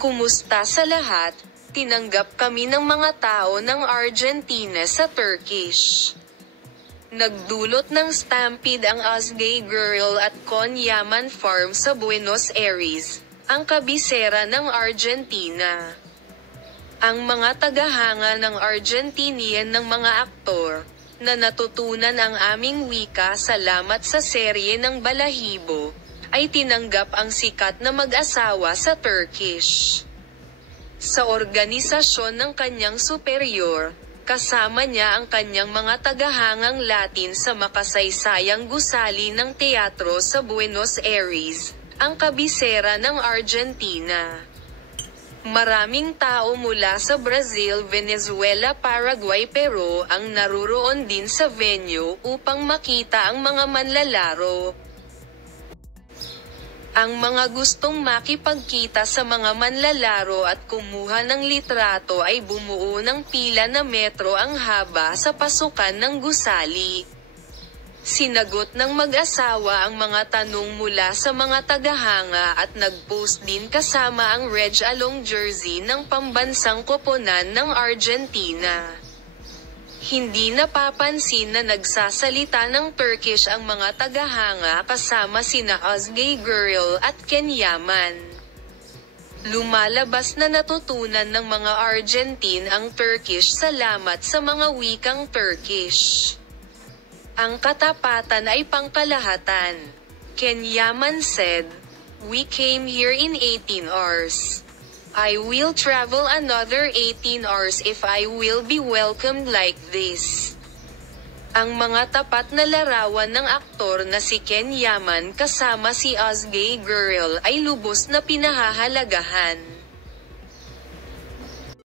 Kumusta sa lahat? Tinanggap kami ng mga tao ng Argentina sa Turkish. Nagdulot ng stampede ang Azgay Girl at Con Yaman Farm sa Buenos Aires, ang kabisera ng Argentina. Ang mga tagahanga ng Argentinian ng mga aktor, na natutunan ang aming wika salamat sa serye ng Balahibo, ay tinanggap ang sikat na mag-asawa sa Turkish. Sa organisasyon ng kanyang superior, kasama niya ang kanyang mga tagahangang Latin sa makasaysayang gusali ng teatro sa Buenos Aires, ang kabisera ng Argentina. Maraming tao mula sa Brazil, Venezuela, Paraguay, Peru ang naruroon din sa venue upang makita ang mga manlalaro. Ang mga gustong makipagkita sa mga manlalaro at kumuha ng litrato ay bumuo ng pila na metro ang haba sa pasukan ng gusali. Sinagot ng mag-asawa ang mga tanong mula sa mga tagahanga at nag-post din kasama ang red along jersey ng pambansang koponan ng Argentina. Hindi napapansin na nagsasalita ng Turkish ang mga tagahanga kasama sina Azgay Girl at Ken Yaman. Lumalabas na natutunan ng mga Argentine ang Turkish salamat sa mga wikang Turkish. Ang katapatan ay pangkalahatan. Ken Yaman said, "We came here in 18 hours. I will travel another 18 hours if I will be welcomed like this." Ang mga tapat na larawan ng aktor na si Ken Yaman kasama si Azgay Girl ay lubos na pinahahalagahan.